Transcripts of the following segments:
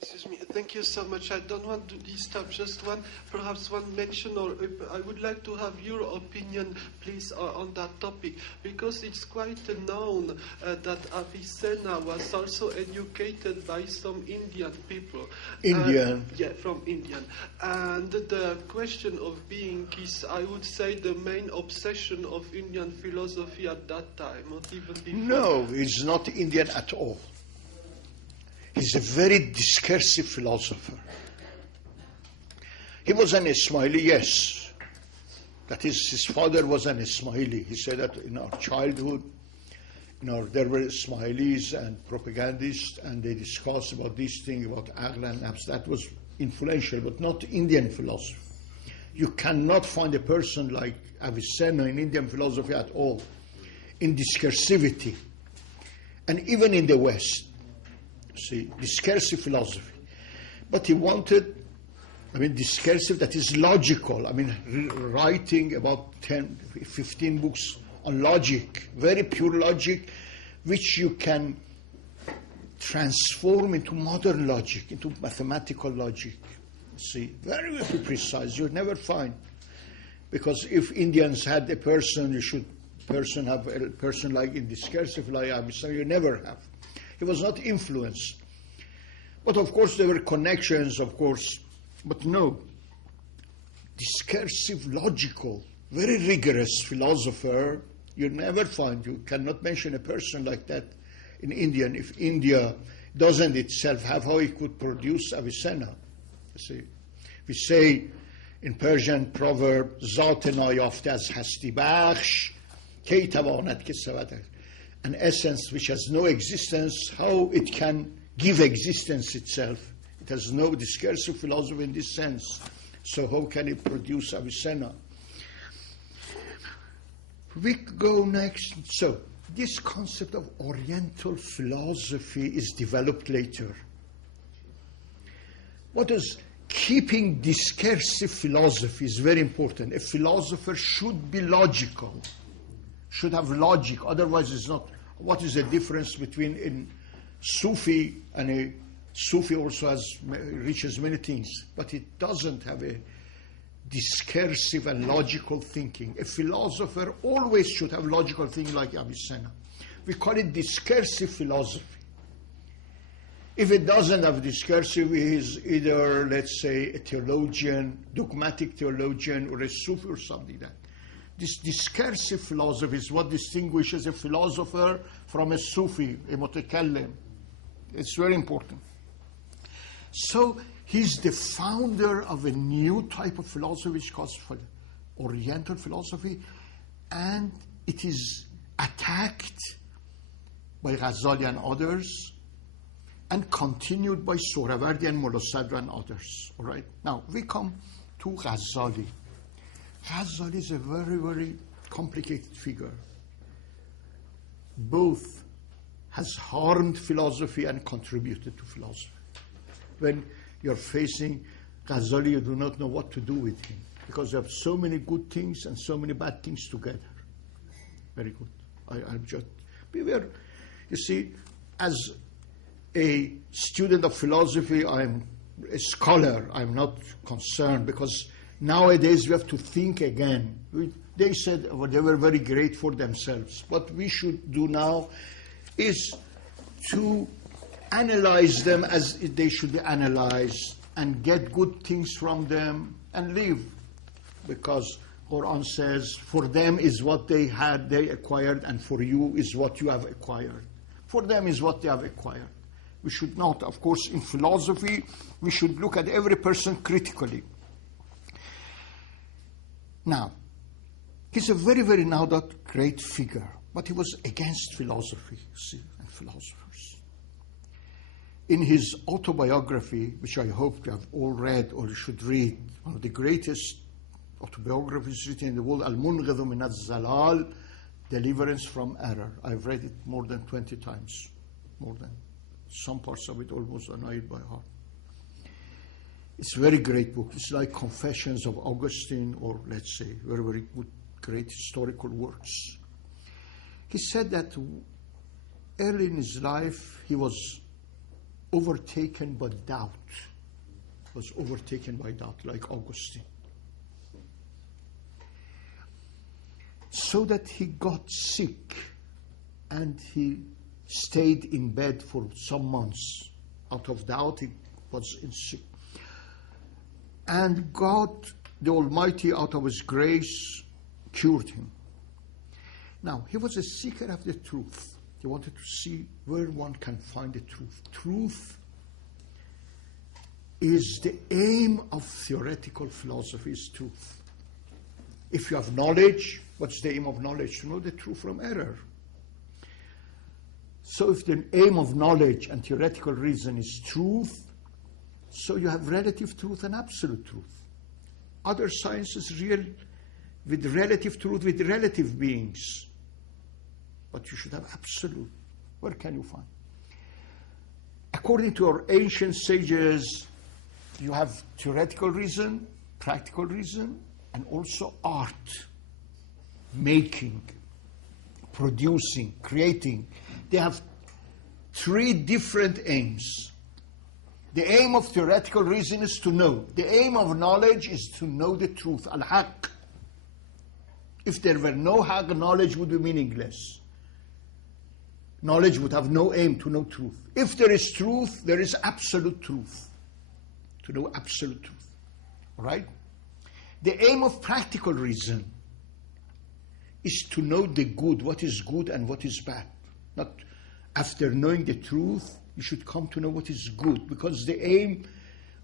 Excuse me. Thank you so much. I don't want to disturb. Just perhaps one mention, or I would like to have your opinion, please, on that topic, because it's quite known that Avicenna was also educated by some Indian people. Indian? Yeah, from Indian. And the question of being is, I would say, the main obsession of Indian philosophy at that time, not even before. No, he's not Indian at all. He's a very discursive philosopher. He was an Ismaili, yes. That is, his father was an Ismaili. He said that in our childhood, there were Ismailis and propagandists, and they discussed about this thing, about Aql and Nafs. That was influential, but not Indian philosophy. You cannot find a person like Avicenna in Indian philosophy at all, in discursivity, and even in the West. See, discursive philosophy. But he wanted, discursive that is logical. Writing about 10, 15 books on logic, very pure logic, which you can transform into modern logic, into mathematical logic. See, very, very precise. You'll never find. Because if Indians had a person, have a person like in discursive like Avicenna, you never have. He was not influenced. But of course there were connections, of course. But no. Discursive, logical, very rigorous philosopher, you never find. You cannot mention a person like that in India. If India doesn't itself have how it could produce Avicenna. You see, we say in Persian proverb, ذات نایافته از هستی بخش کی تواند که سود. An essence which has no existence, how it can give existence itself. It has no discursive philosophy in this sense. So how can it produce Avicenna? We go next. So this concept of Oriental philosophy is developed later. What is keeping discursive philosophy is very important. A philosopher should be logical. Should have logic, otherwise it's not. What is the difference between a Sufi, and a Sufi also reaches many things, but it doesn't have a discursive and logical thinking. A philosopher always should have logical thinking like Avicenna. We call it discursive philosophy. If it doesn't have discursive, he is either, let's say, a theologian, dogmatic theologian, or a Sufi or something like that. This discursive philosophy is what distinguishes a philosopher from a Sufi, a mutakallim. It's very important. So he's the founder of a new type of philosophy which is called Oriental philosophy, and it is attacked by Ghazali and others, and continued by Sohrawardi and Mullah Sadr and others. All right? Now we come to Ghazali. Ghazali is a very, very complicated figure. Both has harmed philosophy and contributed to philosophy. When you're facing Ghazali, you do not know what to do with him, because you have so many good things and so many bad things together. Very good. I'm just beware. You see, as a student of philosophy, I'm a scholar. I'm not concerned, because nowadays we have to think again. They said they were very great for themselves. What we should do now is to analyze them as they should be analyzed, and get good things from them and live. Because Quran says, for them is what they had, they acquired, and for you is what you have acquired. For them is what they have acquired. We should not, of course, in philosophy, we should look at every person critically. Now, he's a very, very now that great figure, but he was against philosophy, see, and philosophers. In his autobiography, which I hope you have all read or you should read, one of the greatest autobiographies written in the world, Al-Munghidhu min al-Zalal, Deliverance from Error. I've read it more than 20 times, more than some parts of it almost I know it by heart. It's a very great book. It's like Confessions of Augustine, or let's say very, very good, great historical works. He said that early in his life he was overtaken by doubt. Was overtaken by doubt, like Augustine. So that he got sick and he stayed in bed for some months. Out of doubt, he was sick. And God, the Almighty, out of His grace, cured him. Now, he was a seeker of the truth. He wanted to see where one can find the truth. Truth is the aim of theoretical philosophy, is truth. If you have knowledge, what's the aim of knowledge? To know the truth from error. So if the aim of knowledge and theoretical reason is truth, so you have relative truth and absolute truth. Other sciences real with relative truth, with relative beings. But you should have absolute. Where can you find? According to our ancient sages, you have theoretical reason, practical reason, and also art. Making, producing, creating. They have three different aims. The aim of theoretical reason is to know. The aim of knowledge is to know the truth, al-haq. If there were no haq, knowledge would be meaningless. Knowledge would have no aim to know truth. If there is truth, there is absolute truth. To know absolute truth. All right? The aim of practical reason is to know the good, what is good and what is bad. Not after knowing the truth, you should come to know what is good, because the aim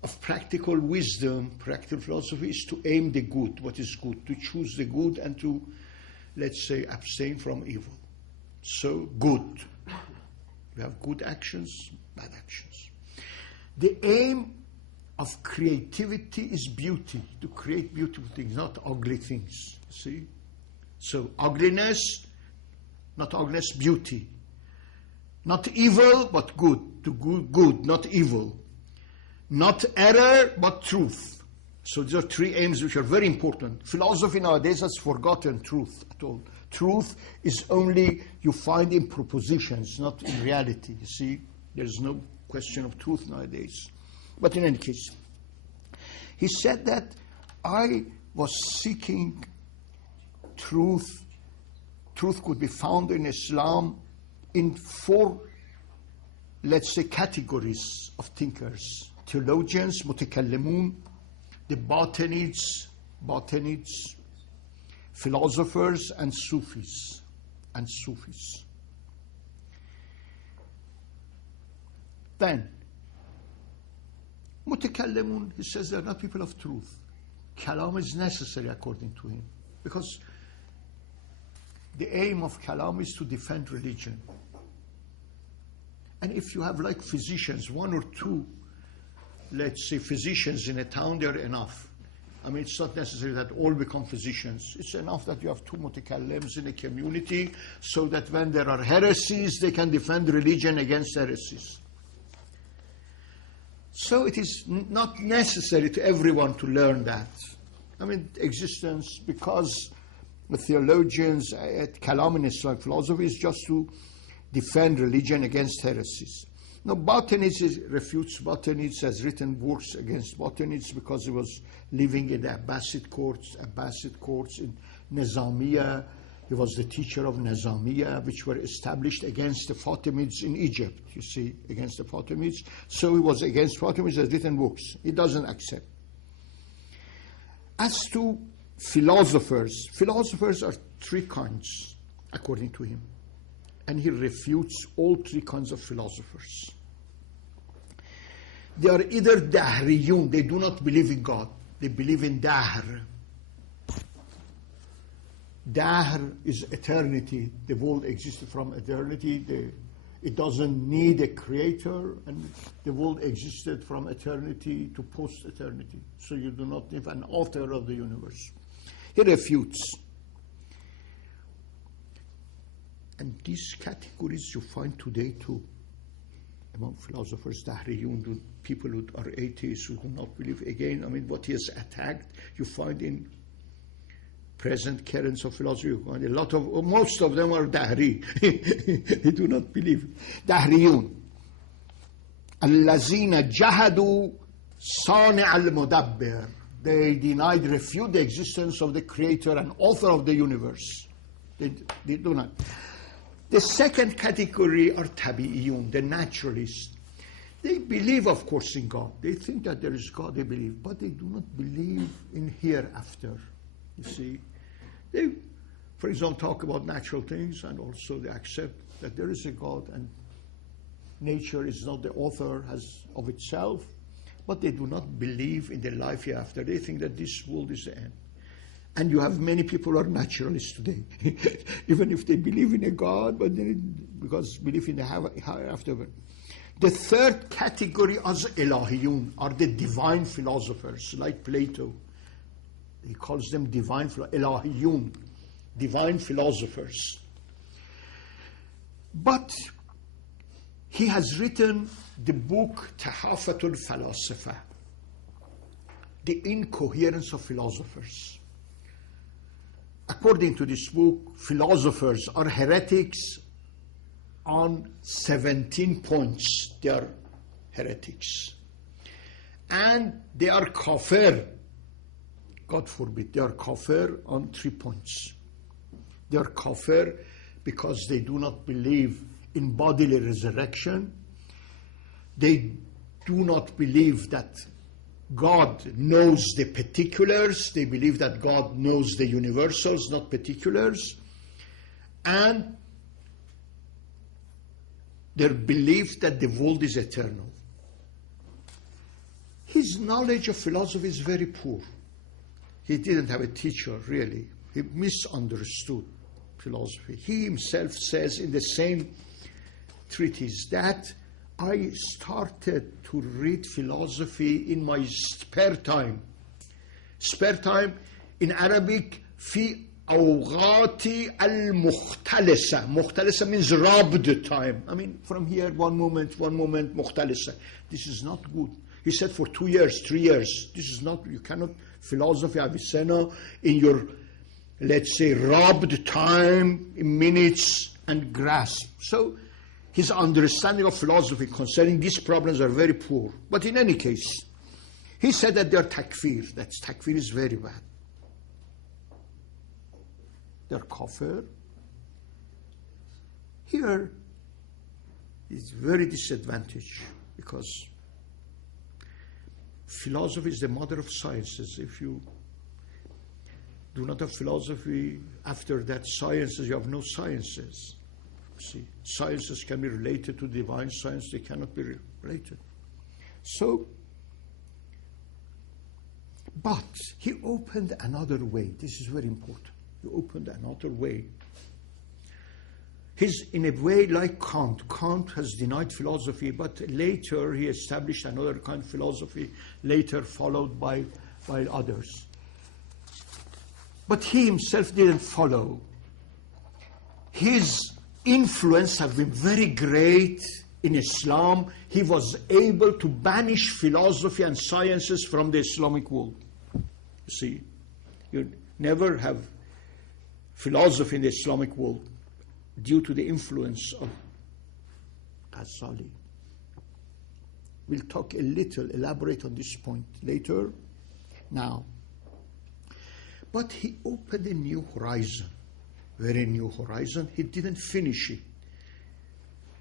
of practical wisdom, practical philosophy, is to aim the good, what is good, to choose the good and to, let's say, abstain from evil. So, good. We have good actions, bad actions. The aim of creativity is beauty, to create beautiful things, not ugly things. See? So, ugliness, not ugliness, beauty. Not evil, but good. To good, not evil. Not error, but truth. So these are three aims which are very important. Philosophy nowadays has forgotten truth at all. Truth is only you find in propositions, not in reality. You see, there's no question of truth nowadays. But in any case, he said that I was seeking truth. Truth could be found in Islam in four, let's say, categories of thinkers. Theologians, mutakallimun, the botanists, philosophers, and Sufis. Then, mutakallimun, he says they're not people of truth. Kalam is necessary according to him, because the aim of kalam is to defend religion. And if you have, like, physicians, one or two, let's say, physicians in a town, they're enough. I mean, it's not necessary that all become physicians. It's enough that you have two mutakallims in a community, so that when there are heresies, they can defend religion against heresies. So it is not necessary to everyone to learn that. I mean, existence, because the theologians at Kalam in Islamic philosophy is just to defend religion against heresies. Now, botanists refutes botanists, has written works against botanists because he was living in the Abbasid courts in Nizamiya. He was the teacher of Nizamiya, which were established against the Fatimids in Egypt, you see, against the Fatimids. So he was against Fatimids, has written works. He doesn't accept. As to philosophers are three kinds, according to him. And he refutes all three kinds of philosophers. They are either Dahriyun, they do not believe in God, they believe in Dahr. Dahr is eternity. The world existed from eternity. It doesn't need a creator, and the world existed from eternity to post-eternity. So you do not need an author of the universe. He refutes. And these categories you find today too, among philosophers, Dahriyun, people who are atheists, who do not believe. Again, I mean, what he has attacked, you find in present currents of philosophy, you find most of them are Dahri. They do not believe. Dahriyun. الَّذِينَ جَهَدُوا صَانِعَ الْمُدَبِّرِ. They denied, refute the existence of the creator and author of the universe. They do not. The second category are tabi'iyun, the naturalists. They believe, of course, in God. They think that there is God, they believe, but they do not believe in hereafter. You see, they, for example, talk about natural things, and also they accept that there is a God and nature is not the author of itself, but they do not believe in the life hereafter. They think that this world is the end. And you have many people who are naturalists today, even if they believe in a God, but because believe in the hereafter. The third category as ilahiyun are the divine philosophers, like Plato. He calls them divine ilahiyun, divine philosophers. But he has written the book Tahafatul Falasifa, the incoherence of philosophers. According to this book, philosophers are heretics on 17 points. They are heretics. And they are kafir. God forbid, they are kafir on 3 points. They are kafir because they do not believe in bodily resurrection. They do not believe that God knows the particulars. They believe that God knows the universals, not particulars. And their belief that the world is eternal. His knowledge of philosophy is very poor. He didn't have a teacher, really. He misunderstood philosophy. He himself says in the same treatise that I started to read philosophy in my spare time. Spare time in Arabic, في أوقات المختلسة. مختلسة means robbed time. I mean, from here, one moment, مختلسة. This is not good. He said for 2 years, 3 years. This is not, you cannot philosophy Avicenna in your, let's say, robbed time, in minutes and grasp. So his understanding of philosophy concerning these problems are very poor. But in any case, he said that they are takfir. That takfir is very bad. They are kafir. Here is very disadvantaged because philosophy is the mother of sciences. If you do not have philosophy, after that sciences, you have no sciences. See, sciences can be related to divine science, they cannot be related. So, but he opened another way. This is very important. He opened another way. He's in a way like Kant. Kant has denied philosophy, but later he established another kind of philosophy, later followed by others. But he himself didn't follow. His influence has been very great in Islam. He was able to banish philosophy and sciences from the Islamic world. You see, you never have philosophy in the Islamic world due to the influence of Ghazali. We'll talk a little, elaborate on this point later. Now, but he opened a new horizon, very new horizon. He didn't finish it.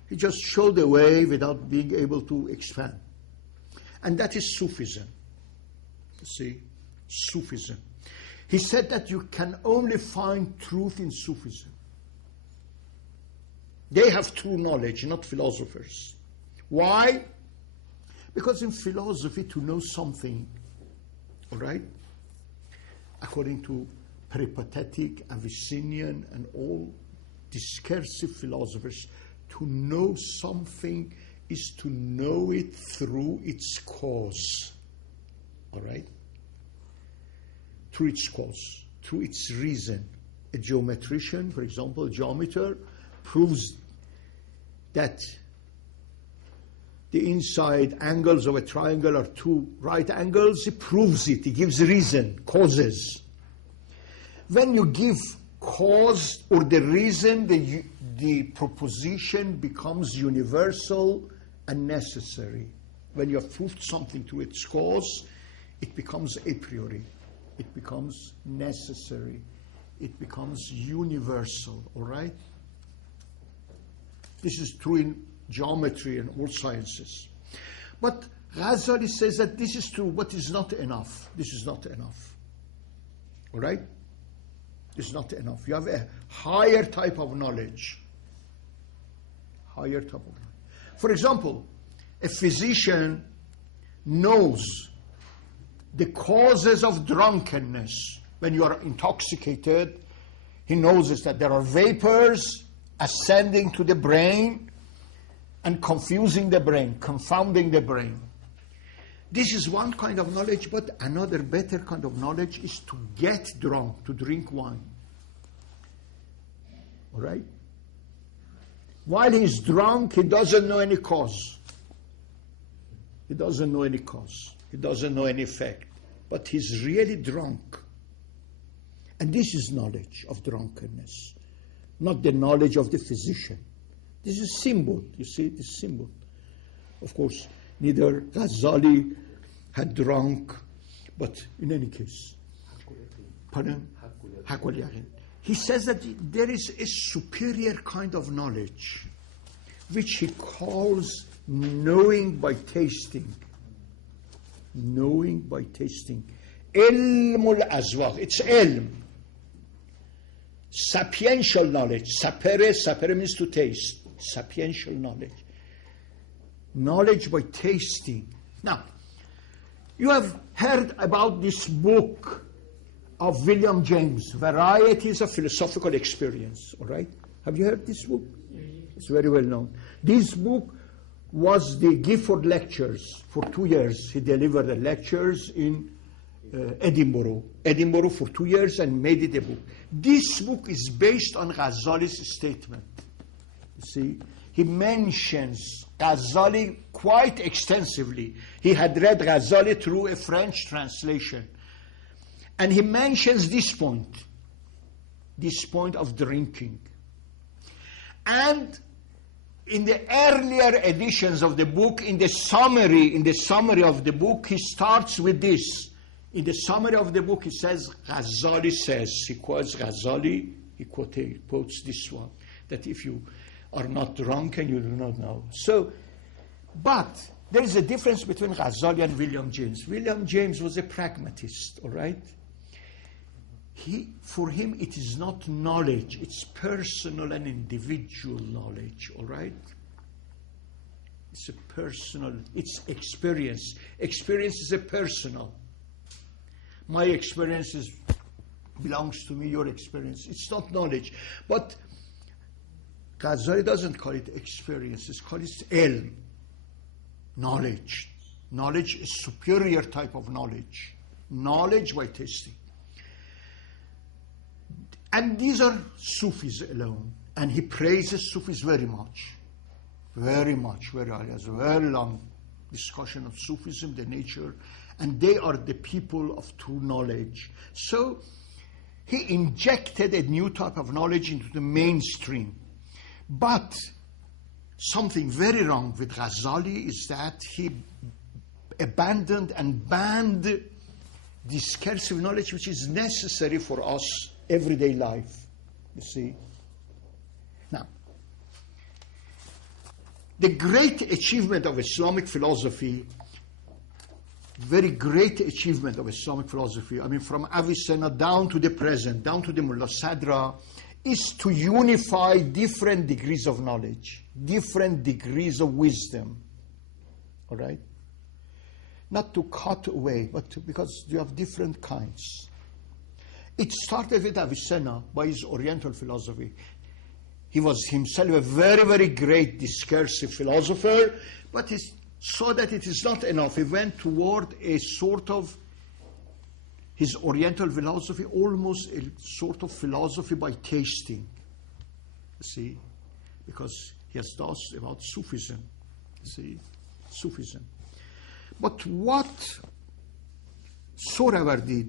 He just showed the way without being able to expand. And that is Sufism. You see, Sufism. He said that you can only find truth in Sufism. They have true knowledge, not philosophers. Why? Because in philosophy, to know something, all right, according to peripatetic, Avicennian, and all discursive philosophers, to know something is to know it through its cause, all right? Through its cause, through its reason. A geometrician, for example, a geometer, proves that the inside angles of a triangle are two right angles. He proves it. He gives reason, causes. When you give cause or the reason, the proposition becomes universal and necessary. When you have proved something to its cause, it becomes a priori. It becomes necessary. It becomes universal, all right? This is true in geometry and all sciences. But Ghazali says that this is true, but it's not enough. This is not enough. All right? It's not enough. You have a higher type of knowledge. Higher type of knowledge. For example, a physician knows the causes of drunkenness. When you are intoxicated, he knows that there are vapors ascending to the brain and confusing the brain, confounding the brain. This is one kind of knowledge, but another better kind of knowledge is to get drunk, to drink wine. All right? While he's drunk, he doesn't know any cause. He doesn't know any cause. He doesn't know any effect. But he's really drunk. And this is knowledge of drunkenness, not the knowledge of the physician. This is symbol, you see, this symbol. Of course, neither Ghazali had drunk, but in any case. Pardon? He says that there is a superior kind of knowledge, which he calls knowing by tasting. Knowing by tasting. Ilmul azwaq. It's ilm. Sapiential knowledge. Sapere means to taste. Sapiential knowledge. Knowledge by tasting. Now, you have heard about this book of William James, Varieties of Philosophical Experience, all right? Have you heard this book? It's very well known. This book was the Gifford Lectures. For 2 years, he delivered the lectures in Edinburgh for 2 years and made it a book. This book is based on Ghazali's statement. You see, he mentions Ghazali quite extensively. He had read Ghazali through a French translation. And he mentions this point of drinking. And in the earlier editions of the book, in the summary of the book, he starts with this. In the summary of the book, he says, Ghazali says, he quotes Ghazali, he quotes this one, that if you are not drunken, you do not know. So, but there is a difference between Ghazali and William James. William James was a pragmatist, all right? For him, it is not knowledge, it's personal and individual knowledge, all right? It's a personal, it's experience. Experience is a personal. My experience belongs to me, your experience. It's not knowledge. But Ghazali doesn't call it experience, it's called ilm, knowledge. Knowledge is superior type of knowledge. Knowledge by tasting. And these are Sufis alone. And he praises Sufis very much. Very much. He has a very long discussion of Sufism, the nature. And they are the people of true knowledge. So he injected a new type of knowledge into the mainstream. But something very wrong with Ghazali is that he abandoned and banned discursive knowledge which is necessary for us everyday life, you see. Now, the great achievement of Islamic philosophy, very great achievement of Islamic philosophy, I mean from Avicenna down to the present, down to the Mullah Sadra, is to unify different degrees of knowledge, different degrees of wisdom, all right? Not to cut away, but because you have different kinds. It started with Avicenna by his Oriental philosophy. He was himself a very, very great discursive philosopher, but he saw that it is not enough. He went toward a sort of, his Oriental philosophy, almost a sort of philosophy by tasting. You see? Because he has thoughts about Sufism. You see? Sufism. But what Sohrawardi,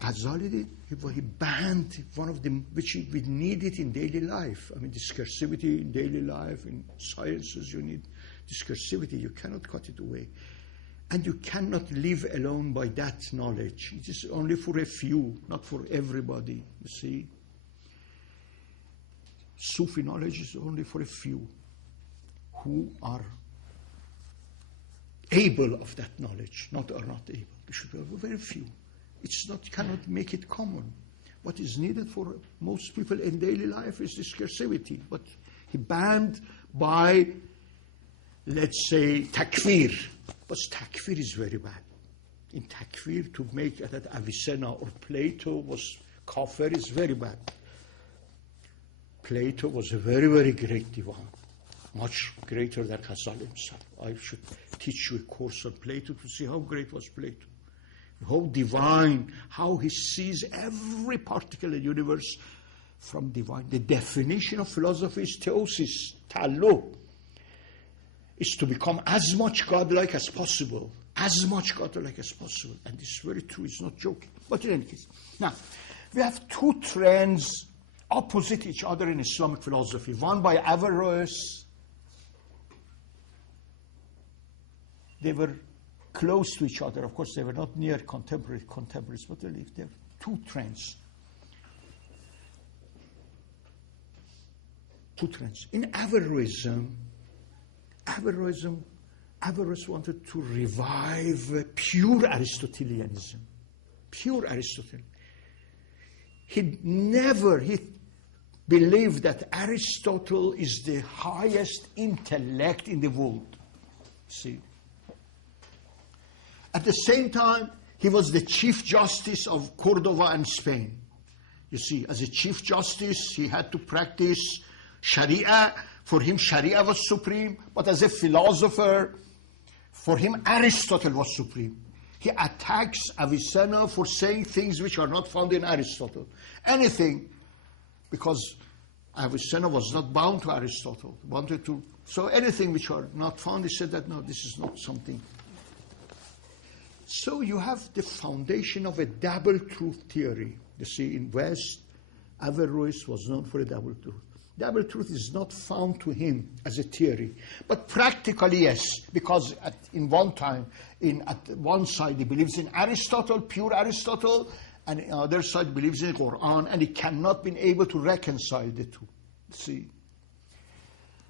Ghazali did, he banned one of them, which we need it in daily life. I mean, discursivity in daily life, in sciences, you need discursivity. You cannot cut it away. And you cannot live alone by that knowledge. It is only for a few, not for everybody, you see. Sufi knowledge is only for a few who are able of that knowledge, not are not able. There should be very few. It's not, cannot make it common. What is needed for most people in daily life is discursivity. But he banned by, let's say, takfir. But takfir is very bad. In takfir, to make that Avicenna or Plato was kafir is very bad. Plato was a very, very great divan, much greater than Ghazali himself. I should teach you a course on Plato to see how great was Plato. How divine, how he sees every particular universe from divine. The definition of philosophy is theosis, ta'alluq, is to become as much godlike as possible. As much godlike as possible. And this is very true, it's not joking. But in any case, now, we have two trends opposite each other in Islamic philosophy. One by Averroes. They were close to each other. Of course, they were not near contemporaries, but they lived there. Two trends. In Averroism, Averroes wanted to revive pure Aristotelianism. Pure Aristotle. He believed that Aristotle is the highest intellect in the world. See? At the same time, he was the Chief Justice of Cordova and Spain. You see, as a Chief Justice, he had to practice Sharia. For him, Sharia was supreme. But as a philosopher, for him, Aristotle was supreme. He attacks Avicenna for saying things which are not found in Aristotle. Anything, because Avicenna was not bound to Aristotle. So anything which are not found, he said that, no, this is not something. So you have the foundation of a double truth theory. You see, in West, Averroes was known for a double truth. Double truth is not found to him as a theory, but practically yes, because at one side he believes in Aristotle, pure Aristotle, and on the other side believes in the Quran, and he cannot be able to reconcile the two. See,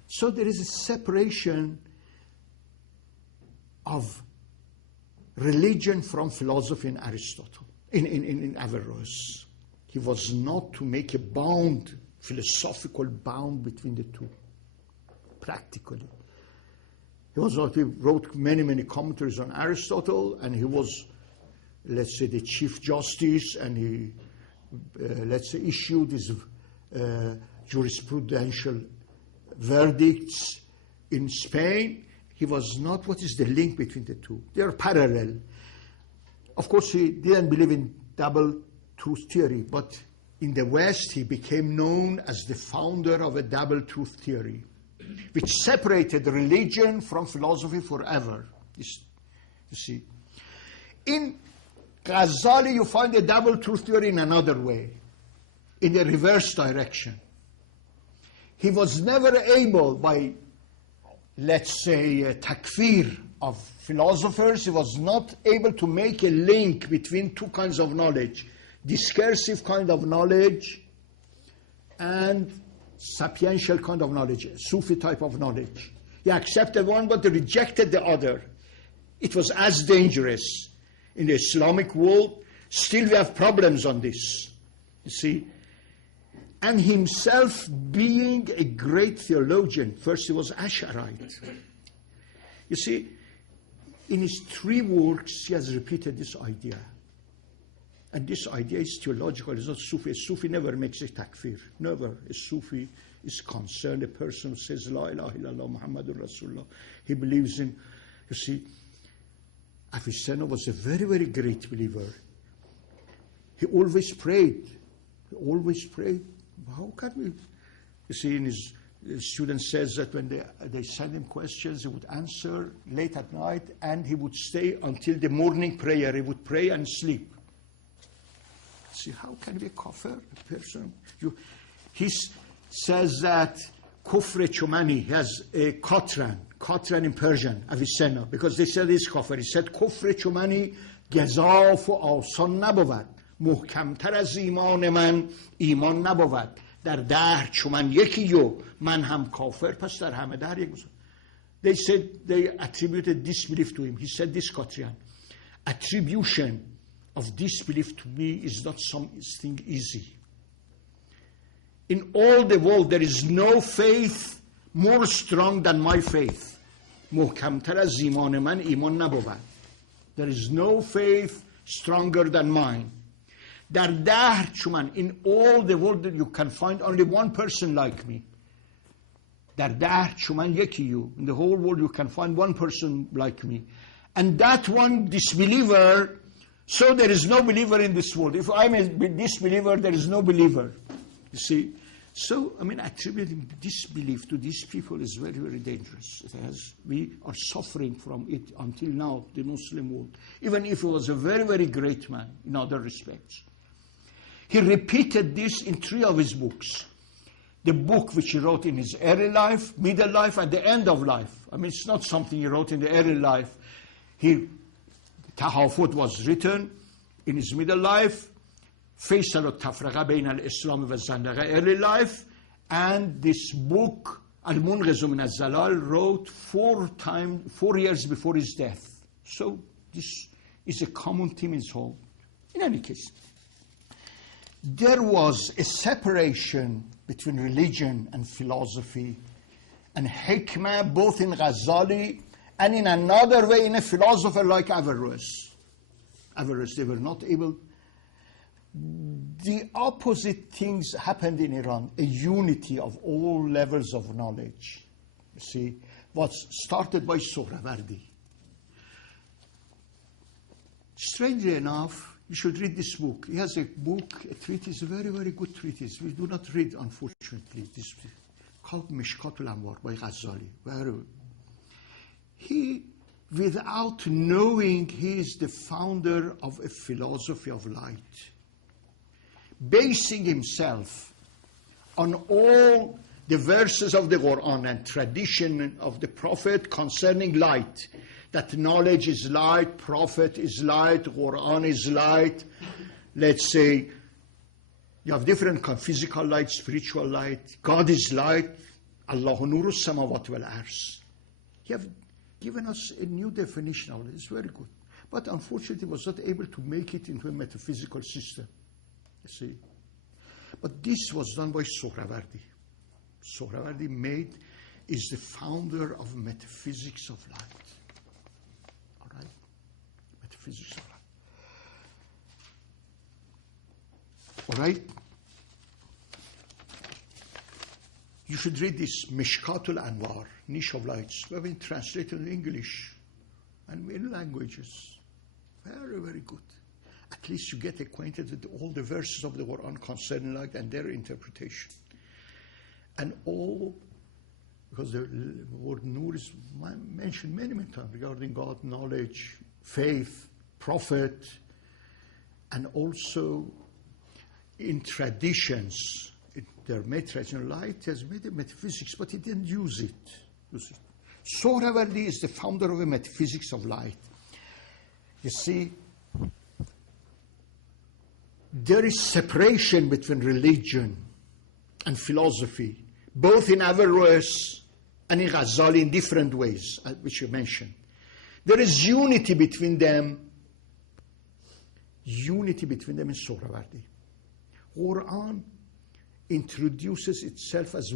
so there is a separation of religion from philosophy in Aristotle, in Averroes. He was not to make a philosophical bound between the two, practically. He wrote many commentaries on Aristotle, and he was, let's say, the Chief Justice, and he, issued his jurisprudential verdicts in Spain. He was not. What is the link between the two? They are parallel. Of course, he didn't believe in double truth theory, but in the West, he became known as the founder of a double truth theory, which separated religion from philosophy forever. You see. In Ghazali, you find a double truth theory in another way, in the reverse direction. He was never able, by, let's say, takfir of philosophers, he was not able to make a link between two kinds of knowledge. Discursive kind of knowledge and sapiential kind of knowledge, Sufi type of knowledge. He accepted one but rejected the other. It was as dangerous. In the Islamic world, still we have problems on this, you see. And himself being a great theologian, first he was Ash'arite. You see, in his 3 works, he has repeated this idea. And this idea is theological, it's not Sufi. A Sufi never makes a takfir. Never. A Sufi is concerned, a person who says, La ilaha illallah Muhammadur Rasulullah. He believes in, you see, Avicenna was a very, very great believer. He always prayed. How can we? You see, in his student says that when they send him questions, he would answer late at night, and he would stay until the morning prayer. He would pray and sleep. See, how can be a kafir, a person? He says that kufr chumani has a Qatran in Persian, Avicenna, because they said this kafir. He said kufr chumani gazaf و آسان نبود محکمتر از ایمان من ایمان نبود در دهر چون من یکی و من هم کافر پس در همه دهر یک. They said they attributed disbelief to him. He said this, Qatran, attribution of disbelief to me is not something easy. In all the world there is no faith more strong than my faith. محکمتر از ایمان من ایمان نبود. There is no faith stronger than mine. در دهر چون من, in all the world you can find only one person like me. در دهر چون من یکی you. In the whole world you can find one person like me. And that one disbeliever, so there is no believer in this world. If I'm a disbeliever, there is no believer. You see? So, I mean, attributing disbelief to these people is very, very dangerous. We are suffering from it until now, the Muslim world. Even if he was a very, very great man in other respects. He repeated this in 3 of his books. The book which he wrote in his early life, middle life, and the end of life. I mean, it's not something he wrote in the early life. Tahafut was written in his middle life. Faisal al-Tafraqa bayn al-Islam wa Zandaqa, early life. And this book, Al-Munqizu min al-Zalal, wrote 4 years before his death. So this is a common theme in his whole. In any case, there was a separation between religion and philosophy and hikmah, both in Ghazali and in another way in a philosopher like Averroes. Averroes, they were not able. The opposite things happened in Iran, a unity of all levels of knowledge. You see, was started by Sohrawardi. Strangely enough, you should read this book. He has a book, a treatise, a very, very good treatise. We do not read, unfortunately, this called Mishkatul Anwar by Ghazali. He, without knowing, he is the founder of a philosophy of light, basing himself on all the verses of the Quran and tradition of the Prophet concerning light. That knowledge is light, Prophet is light, Quran is light. Let's say you have different physical light, spiritual light. God is light. Allahu nuru samawati wal ars. He have given us a new definition of it. It's very good. But unfortunately, he was not able to make it into a metaphysical system. You see? But this was done by Sohrawardi. Sohrawardi is the founder of metaphysics of light. All right? Metaphysics of light. All right? You should read this Mishkatul Anwar, Niche of Lights. We have been translated in English and in languages. Very, very good. At least you get acquainted with all the verses of the Quran concerning light and their interpretation. And all, because the word Nur is mentioned many, many times regarding God, knowledge, faith, prophet, and also in traditions. Their made traditional light has made a metaphysics, but he didn't use it. Sohrawardi is the founder of a metaphysics of light. You see, there is separation between religion and philosophy, both in Averroes and in Ghazali in different ways, which you mentioned. There is unity between them in Sohrawardi. Quran introduces itself as